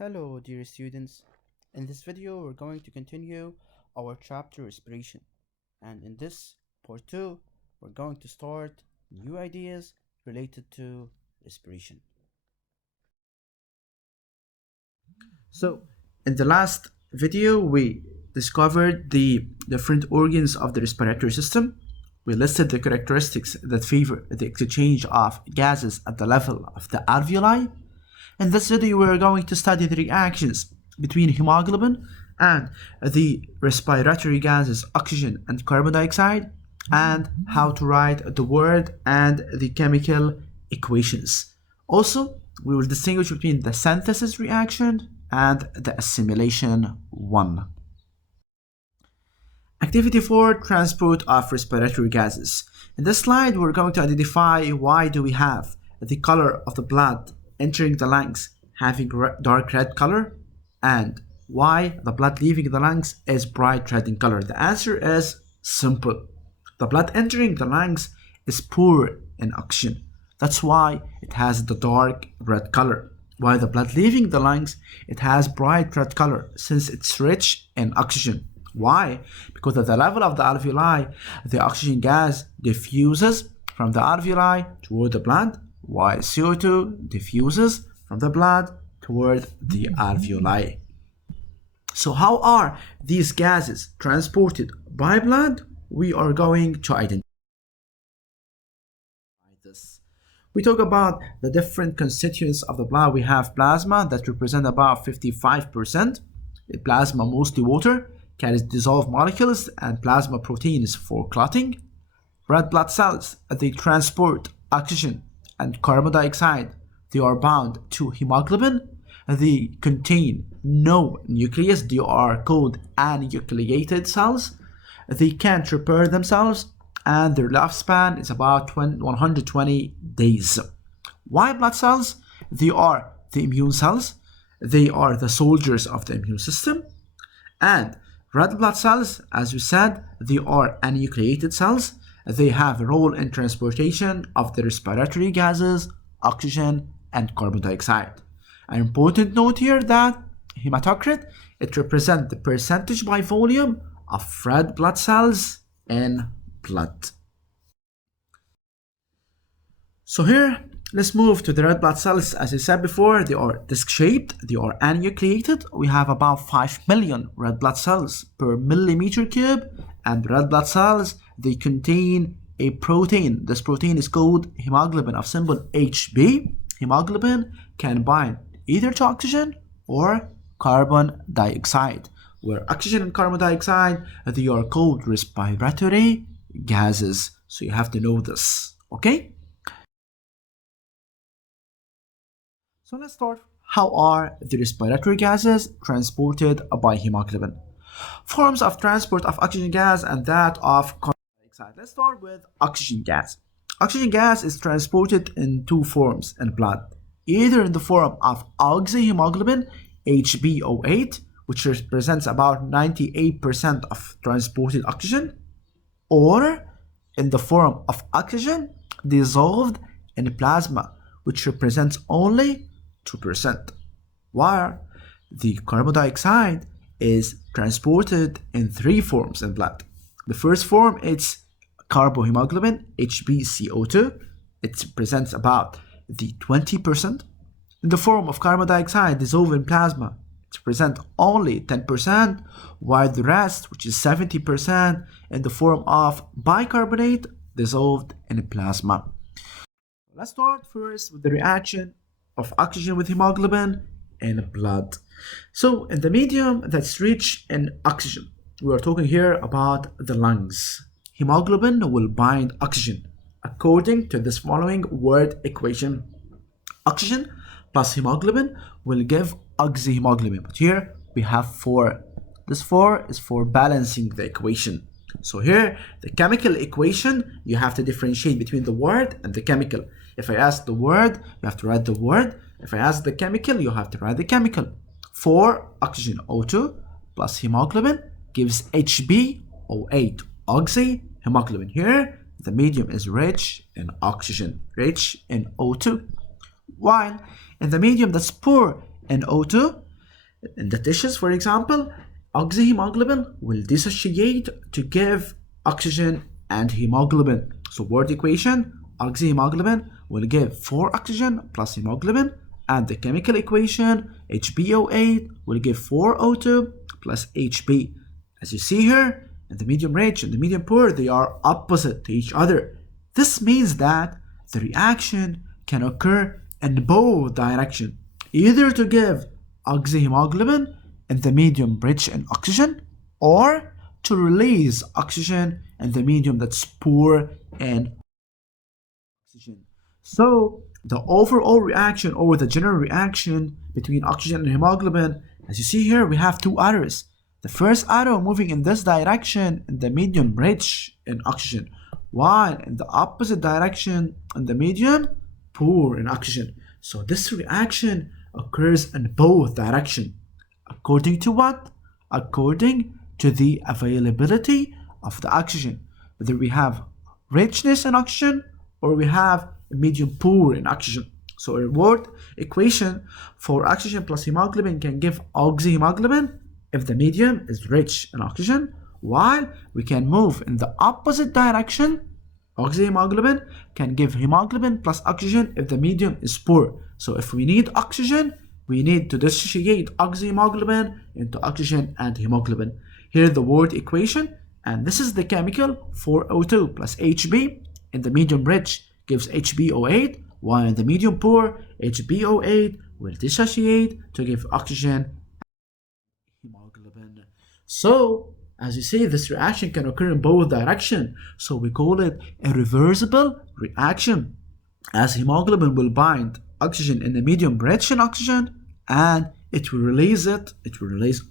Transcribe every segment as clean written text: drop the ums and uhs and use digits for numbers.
Hello, dear students. In this video, we're going to continue our chapter Respiration. And in this part 2, we're going to start new ideas related to respiration. So, in the last video, we discovered the different organs of the respiratory system. We listed the characteristics that favor the exchange of gases at the level of the alveoli. In this video, we're going to study the reactions between hemoglobin and the respiratory gases oxygen and carbon dioxide, and how to write the word and the chemical equations. Also, we will distinguish between the synthesis reaction and the assimilation one. Activity 4, transport of respiratory gases. In this slide, we're going to identify why do we have the color of the blood entering the lungs having dark red color, and why the blood leaving the lungs is bright red in color. The answer is simple. The blood entering the lungs is poor in oxygen. That's why it has the dark red color. While the blood leaving the lungs, it has bright red color since it's rich in oxygen. Why? Because at the level of the alveoli, the oxygen gas diffuses from the alveoli toward the blood, while CO2 diffuses from the blood toward the alveoli. So how are these gases transported by blood? We are going to identify this. We talk about the different constituents of the blood. We have plasma that represent about 55%. Plasma, mostly water, carries dissolved molecules and plasma proteins for clotting. Red blood cells, they transport oxygen and carbon dioxide. They are bound to hemoglobin. They contain no nucleus. They are called anucleated cells. They can't repair themselves, and their lifespan is about 120 days. White blood cells, they are the immune cells. They are the soldiers of the immune system. And red blood cells, as we said, they are anucleated cells. They have a role in transportation of the respiratory gases, oxygen, and carbon dioxide. An important note here that hematocrit, it represents the percentage by volume of red blood cells in blood. So here, let's move to the red blood cells. As I said before, they are disc-shaped, they are anucleated. We have about 5 million red blood cells per millimeter cube, and red blood cells, they contain a protein. This protein is called hemoglobin of symbol Hb. Hemoglobin can bind either to oxygen or carbon dioxide, where oxygen and carbon dioxide, they are called respiratory gases. So you have to know this, okay? So let's start. How are the respiratory gases transported by hemoglobin? Forms of transport of oxygen gas and that of carbon dioxide. Let's start with oxygen gas. Oxygen gas is transported in two forms in blood, either in the form of oxyhemoglobin, HbO8, which represents about 98% of transported oxygen, or in the form of oxygen dissolved in plasma, which represents only 2%. While the carbon dioxide is transported in three forms in blood. The first form is carbohemoglobin, HbCO2. It represents about the 20%. In the form of carbon dioxide dissolved in plasma, it represents only 10%, while the rest, which is 70%, in the form of bicarbonate dissolved in plasma. Let's start first with the reaction of oxygen with hemoglobin in blood. So in the medium that's rich in oxygen, we are talking here about the lungs. Hemoglobin will bind oxygen according to this following word equation. Oxygen plus hemoglobin will give oxyhemoglobin. But here we have 4. This 4 is for balancing the equation. So here, the chemical equation, you have to differentiate between the word and the chemical. If I ask the word, you have to write the word. If I ask the chemical, you have to write the chemical. 4 oxygen O2 plus hemoglobin gives HbO8, oxyhemoglobin. Here, the medium is rich in oxygen, rich in O2. While in the medium that's poor in O2, In the tissues, for example, oxyhemoglobin will dissociate to give oxygen and hemoglobin. So word equation, oxyhemoglobin will give 4 oxygen plus hemoglobin, and the chemical equation, HbO8 will give 4O2 plus Hb. As you see here, in the medium rich and the medium poor, they are opposite to each other. This means that the reaction can occur in both directions, either to give oxyhemoglobin in the medium rich in oxygen, or to release oxygen in the medium that's poor in oxygen. So the overall reaction or the general reaction between oxygen and hemoglobin, as you see here, we have 2 arrows. The first arrow moving in this direction in the medium rich in oxygen, while in the opposite direction in the medium poor in oxygen. So this reaction occurs in both directions. According to what? According to the availability of the oxygen. Whether we have richness in oxygen or we have medium poor in oxygen. So a word equation for oxygen plus hemoglobin can give oxyhemoglobin if the medium is rich in oxygen, while we can move in the opposite direction. Oxyhemoglobin can give hemoglobin plus oxygen if the medium is poor. So if we need oxygen, we need to dissociate oxyhemoglobin into oxygen and hemoglobin. Here the word equation, and this is the chemical 4O2 plus Hb. In the medium rich gives HbO8, while in the medium poor, HbO8 will dissociate to give oxygen and hemoglobin. So, as you see, this reaction can occur in both directions. So we call it a reversible reaction, as hemoglobin will bind oxygen in the medium rich in oxygen, and it will release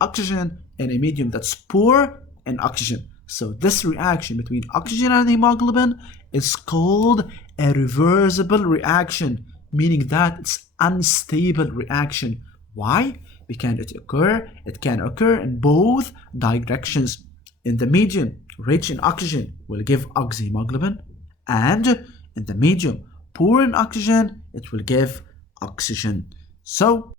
oxygen in a medium that's poor in oxygen. So this reaction between oxygen and hemoglobin is called a reversible reaction, meaning that it's unstable reaction. Why? Because it can occur in both directions. In the medium rich in oxygen will give oxyhemoglobin, and in the medium poor in oxygen it will give oxygen. So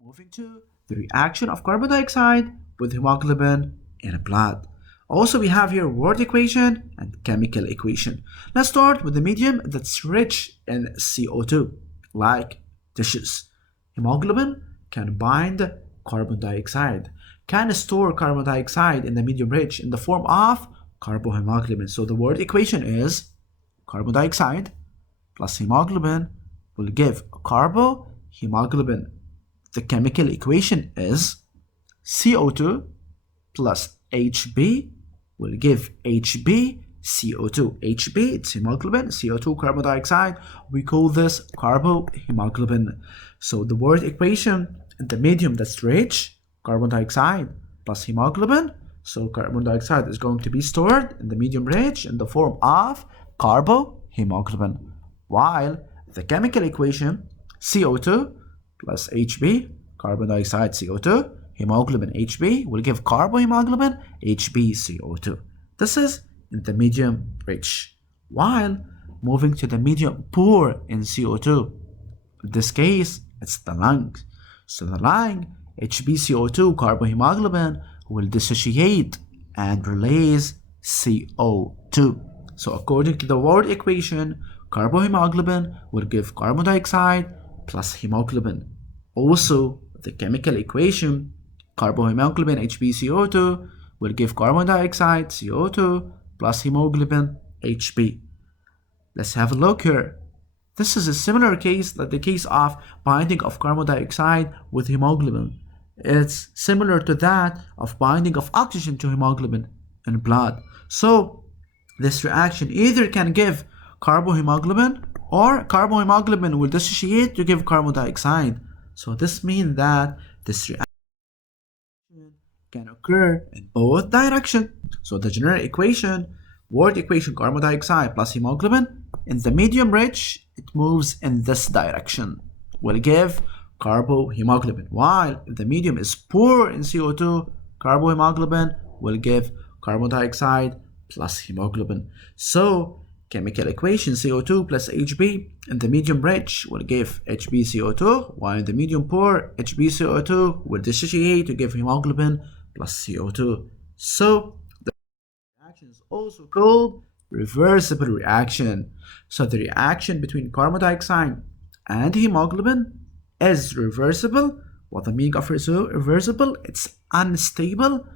moving to the reaction of carbon dioxide with hemoglobin in blood. Also, we have here word equation and chemical equation. Let's start with the medium that's rich in CO2, like tissues. Hemoglobin can bind carbon dioxide, can store carbon dioxide in the medium rich in the form of carbohemoglobin. So the word equation is carbon dioxide plus hemoglobin will give carbohemoglobin. The chemical equation is CO2 plus Hb will give HbCO2. Hb, it's hemoglobin, CO2, carbon dioxide. We call this carbohemoglobin. So the word equation in the medium that's rich, carbon dioxide plus hemoglobin. So carbon dioxide is going to be stored in the medium rich in the form of carbohemoglobin. While the chemical equation, CO2 plus Hb, carbon dioxide CO2, hemoglobin Hb will give carbohemoglobin HbCO2. This is in the medium rich. While moving to the medium poor in CO2, in this case it's the lungs. So the lung, HbCO2 carbohemoglobin will dissociate and release CO2. So according to the word equation, carbohemoglobin will give carbon dioxide plus hemoglobin. Also, the chemical equation, carbohemoglobin HbCO2 will give carbon dioxide CO2 plus hemoglobin Hb. Let's have a look here. This is a similar case like the case of binding of carbon dioxide with hemoglobin. It's similar to that of binding of oxygen to hemoglobin in blood. So this reaction either can give carbohemoglobin or carbohemoglobin will dissociate to give carbon dioxide. So this means that this reaction can occur in both directions. So the general equation, word equation, carbon dioxide plus hemoglobin, in the medium rich, it moves in this direction, will give carbohemoglobin. While if the medium is poor in CO2, carbohemoglobin will give carbon dioxide plus hemoglobin. So chemical equation CO2 plus Hb. In the medium rich will give HbCO2, while in the medium poor HbCO2 will dissociate to give hemoglobin plus CO2. So the reaction is also called reversible reaction. So the reaction between carbon dioxide and hemoglobin is reversible. What the meaning of reversible? It's unstable,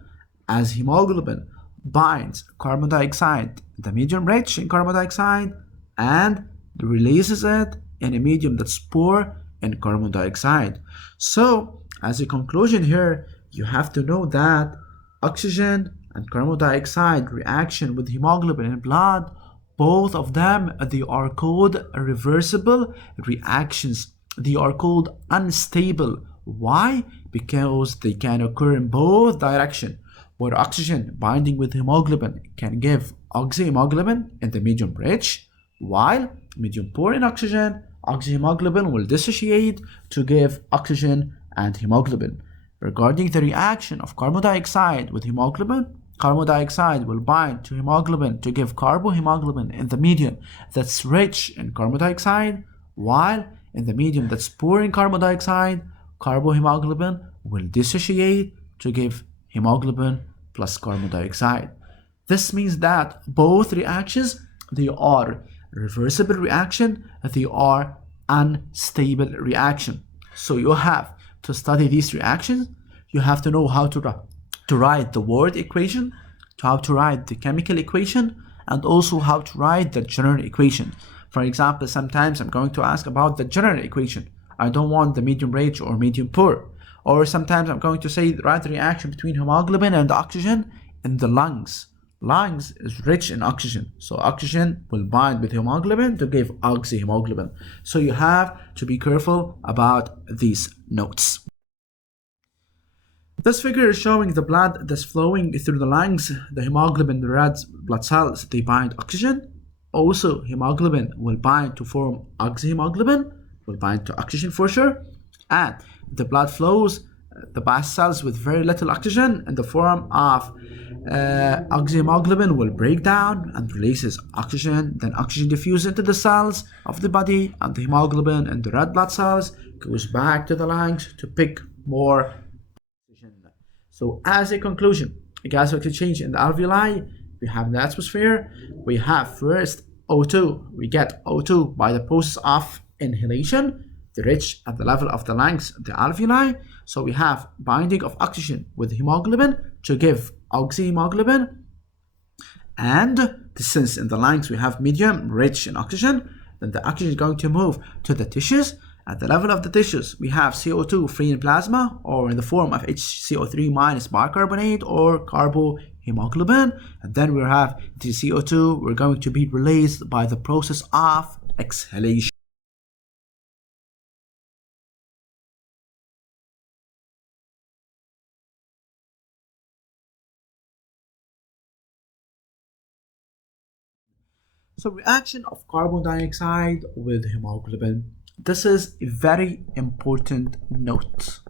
as hemoglobin binds carbon dioxide, the medium rich in carbon dioxide, and releases it in a medium that's poor in carbon dioxide. So as a conclusion here, you have to know that oxygen and carbon dioxide reaction with hemoglobin in blood, both of them, they are called reversible reactions. They are called unstable. Why? Because they can occur in both directions, where oxygen binding with hemoglobin can give oxyhemoglobin in the medium rich, while medium poor in oxygen, oxyhemoglobin will dissociate to give oxygen and hemoglobin. Regarding the reaction of carbon dioxide with hemoglobin, carbon dioxide will bind to hemoglobin to give carbohemoglobin in the medium that's rich in carbon dioxide, while in the medium that's poor in carbon dioxide, carbohemoglobin will dissociate to give hemoglobin plus carbon dioxide. This means that both reactions, they are reversible reaction, they are unstable reaction. So you have to study these reactions. You have to know how to write the word equation, how to write the chemical equation, and also how to write the general equation. For example, sometimes I'm going to ask about the general equation. I don't want the medium rich or medium poor. Or sometimes I'm going to say write the reaction between hemoglobin and oxygen in the lungs. Lungs is rich in oxygen, so oxygen will bind with hemoglobin to give oxyhemoglobin. So you have to be careful about these notes. This figure is showing the blood that's flowing through the lungs. The hemoglobin, the red blood cells, they bind oxygen. Also, hemoglobin will bind to form oxyhemoglobin, will bind to oxygen for sure. And the blood flows, the bast cells with very little oxygen in the form of oxyhemoglobin will break down and releases oxygen. Then oxygen diffuses into the cells of the body, and the hemoglobin and the red blood cells goes back to the lungs to pick more oxygen. So as a conclusion, a gas exchange in the alveoli, we have the atmosphere. We have first O2. We get O2 by the process of inhalation, the rich at the level of the lungs, the alveoli. So we have binding of oxygen with hemoglobin to give oxyhemoglobin, and since in the lungs we have medium rich in oxygen, then the oxygen is going to move to the tissues. At the level of the tissues, we have CO2 free in plasma, or in the form of HCO3 minus bicarbonate or carbohemoglobin, and then we have the CO2 we're going to be released by the process of exhalation. So reaction of carbon dioxide with hemoglobin. This is a very important note.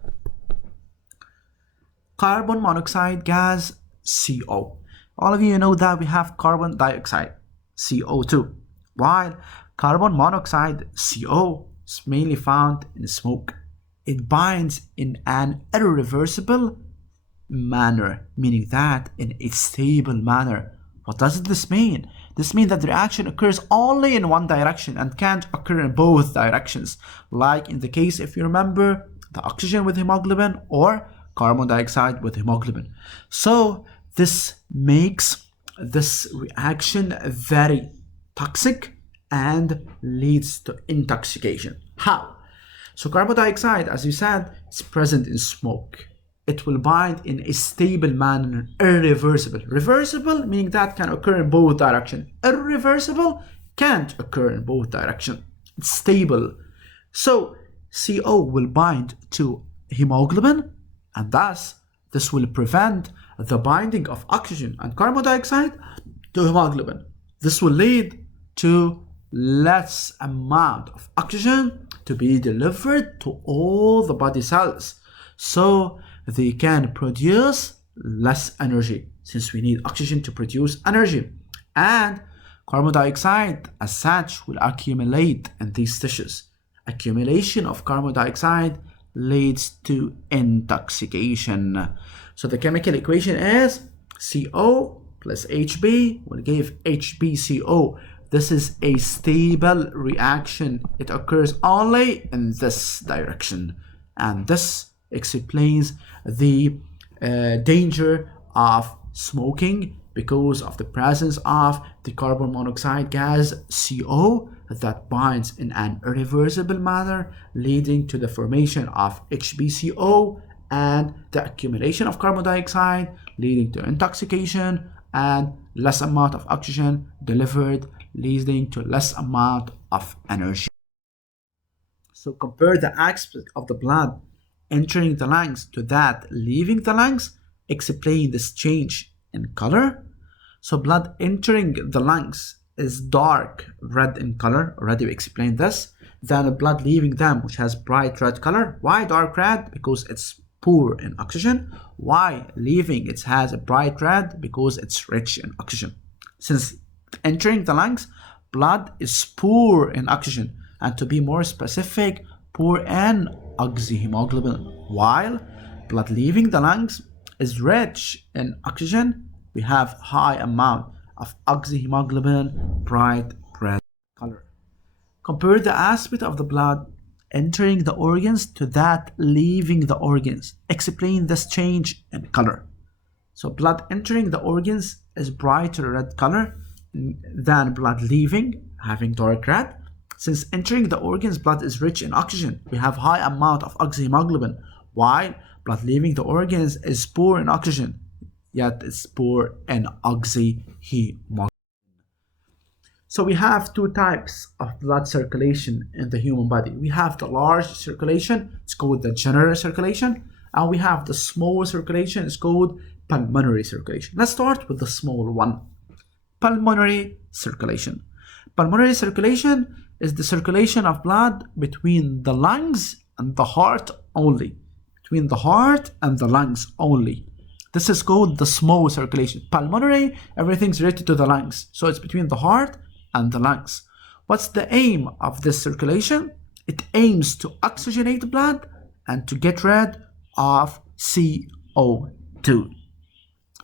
Carbon monoxide gas, CO. All of you know that we have carbon dioxide, CO2, while carbon monoxide, CO, is mainly found in smoke. It binds in an irreversible manner, meaning that in a stable manner. What does this mean? This means that the reaction occurs only in one direction and can't occur in both directions, like in the case, if you remember, the oxygen with hemoglobin or carbon dioxide with hemoglobin. So this makes this reaction very toxic and leads to intoxication. How? So carbon dioxide, as you said, is present in smoke. It will bind in a stable manner, irreversible. Reversible, meaning that can occur in both directions. Irreversible can't occur in both directions. It's stable. So CO will bind to hemoglobin, and thus this will prevent the binding of oxygen and carbon dioxide to hemoglobin. This will lead to less amount of oxygen to be delivered to all the body cells. So they can produce less energy, since we need oxygen to produce energy. And Carbon dioxide, as such, will accumulate in these tissues. Accumulation of carbon dioxide leads to intoxication. So the chemical equation is CO plus Hb will give HbCO. This is a stable reaction. It occurs only in this direction. And this explains the danger of smoking because of the presence of the carbon monoxide gas CO that binds in an irreversible manner, leading to the formation of HbCO and the accumulation of carbon dioxide, leading to intoxication and less amount of oxygen delivered, leading to less amount of energy. So compare the aspect of the blood entering the lungs to that leaving the lungs. Explain this change in color. So blood entering the lungs is dark red in color. Already we explained this. Then blood leaving them, which has bright red color. Why dark red? Because it's poor in oxygen. Why leaving it has a bright red? Because it's rich in oxygen. Since entering the lungs, blood is poor in oxygen, and to be more specific, poor in oxyhemoglobin. While blood leaving the lungs is rich in oxygen, we have high amount of oxyhemoglobin, bright red color. Compare the aspect of the blood entering the organs to that leaving the organs. Explain this change in color. So blood entering the organs is brighter red color than blood leaving, having dark red. Since entering the organs, blood is rich in oxygen. We have high amount of oxyhemoglobin, while blood leaving the organs is poor in oxygen, yet it's poor in oxyhemoglobin. So we have two types of blood circulation in the human body. We have the large circulation, it's called the general circulation, and we have the small circulation, it's called pulmonary circulation. Let's start with the small one. Pulmonary circulation. Pulmonary circulation is the circulation of blood between the lungs and the heart only. Between the heart and the lungs only. This is called the small circulation. Pulmonary, everything's related to the lungs. So it's between the heart and the lungs. What's the aim of this circulation? It aims to oxygenate blood and to get rid of CO2.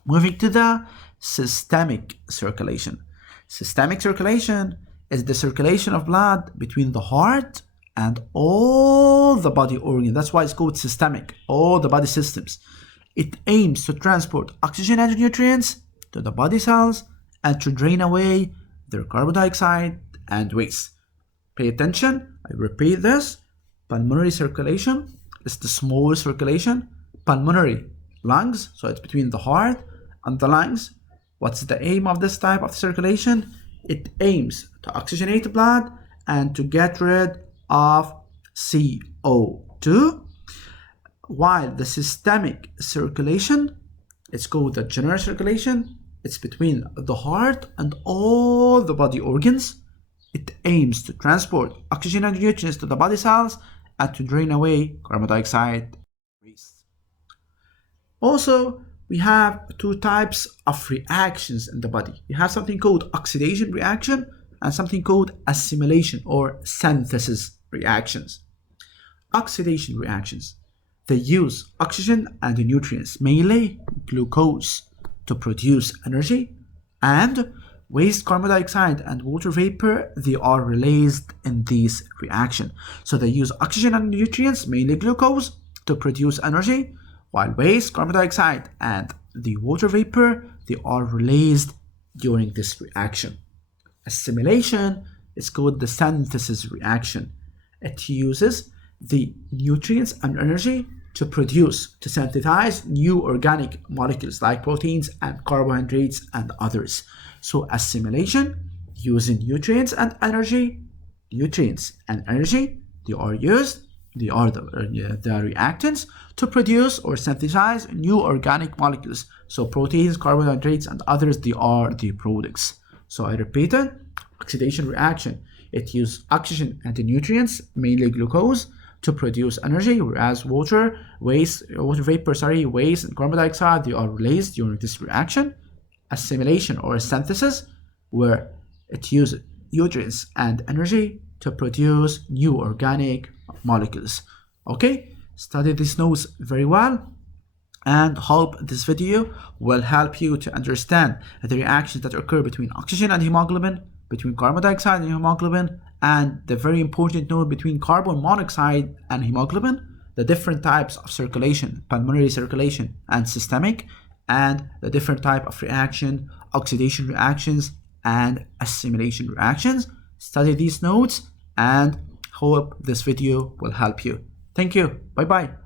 Moving to the systemic circulation. Systemic circulation is the circulation of blood between the heart and all the body organs. That's why it's called systemic, all the body systems. It aims to transport oxygen and nutrients to the body cells and to drain away their carbon dioxide and waste. Pay attention, I repeat this. Pulmonary circulation is the small circulation. Pulmonary, lungs, so it's between the heart and the lungs. What's the aim of this type of circulation? It aims to oxygenate blood and to get rid of CO2. While the systemic circulation, it's called the general circulation, it's between the heart and all the body organs. It aims to transport oxygen and nutrients to the body cells and to drain away carbon dioxide waste. Also, we have two types of reactions in the body. We have something called oxidation reaction and something called assimilation or synthesis reactions. Oxidation reactions. They use oxygen and nutrients, mainly glucose, to produce energy, and waste carbon dioxide and water vapor, they are released in this reaction. So they use oxygen and nutrients, mainly glucose, to produce energy, while waste carbon dioxide and the water vapor, they are released during this reaction. Assimilation is called the synthesis reaction. It uses the nutrients and energy to synthesize new organic molecules like proteins and carbohydrates and others. So assimilation, using nutrients and energy, they are used, they are the reactants to produce or synthesize new organic molecules. So proteins, carbohydrates, and others, they are the products. So I repeat it, oxidation reaction, it uses oxygen and the nutrients, mainly glucose, to produce energy, whereas water vapor, waste and carbon dioxide, they are released during this reaction. Assimilation or synthesis, where It uses nutrients and energy to produce new organic molecules. Okay, study these notes very well and hope this video will help you to understand the reactions that occur between oxygen and hemoglobin, between carbon dioxide and hemoglobin, and the very important note between carbon monoxide and hemoglobin, the different types of circulation, pulmonary circulation and systemic, and the different type of reaction, oxidation reactions and assimilation reactions. Study these notes and hope this video will help you. Thank you. Bye bye.